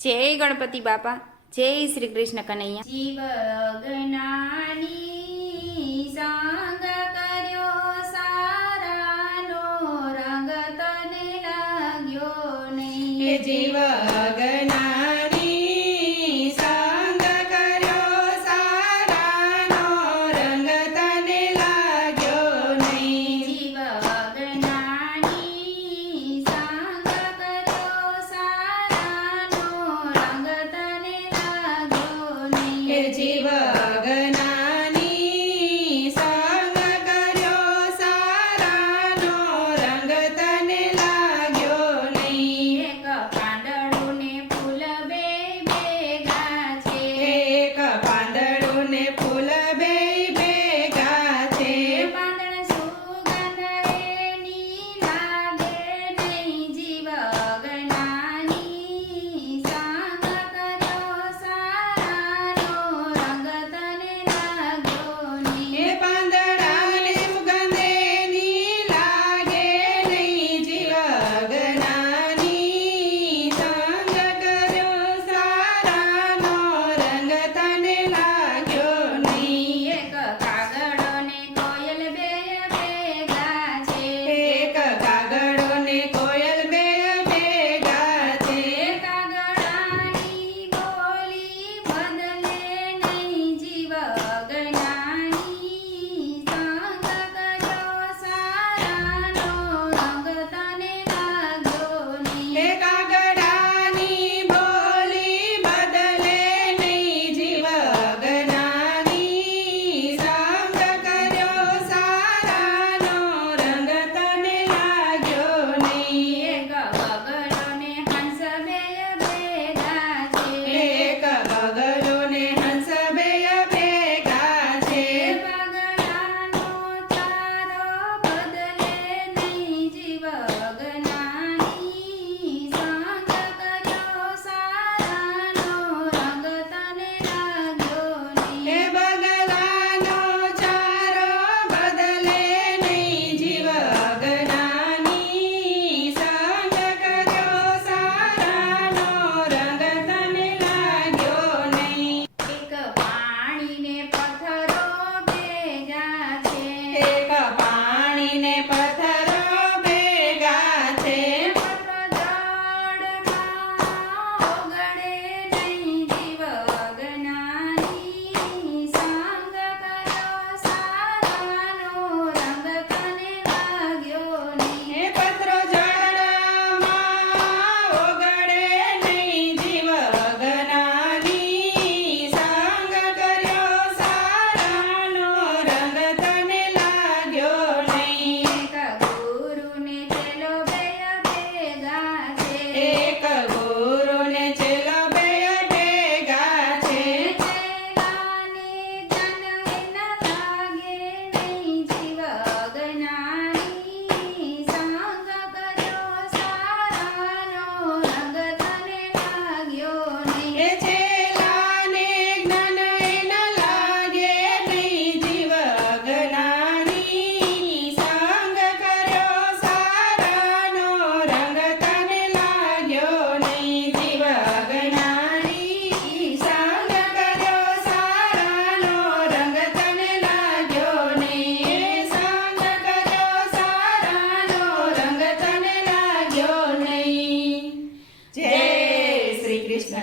જય ગણપતિ બાપા. જય શ્રી કૃષ્ણ કનૈયા. જીવ જ્ઞાની સા जीव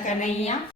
കനയ്യ